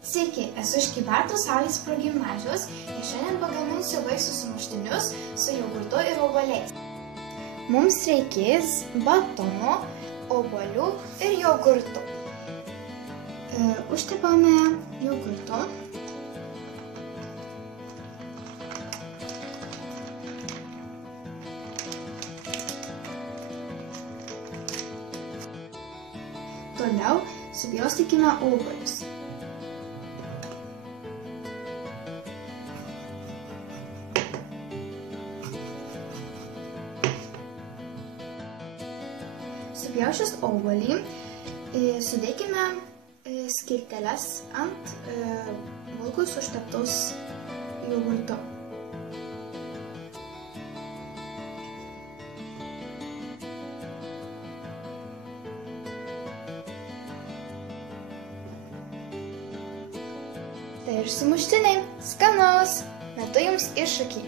Sveiki, esu iš Kybartų Saulės progimnazijos ir šiandien pagaminsiu vaisių sumuštinius su jogurtu ir obuoliais. Mums reikės batono, obuolių ir jogurtų. Užtepame jogurtu. Toliau supjaustykime obuolius. Supjausčius obuolį, sudėkime skilteles ant bulkos užteptos jogurtu. Tai ir sumuštiniai. Skanaus! Metu jums iššūkį.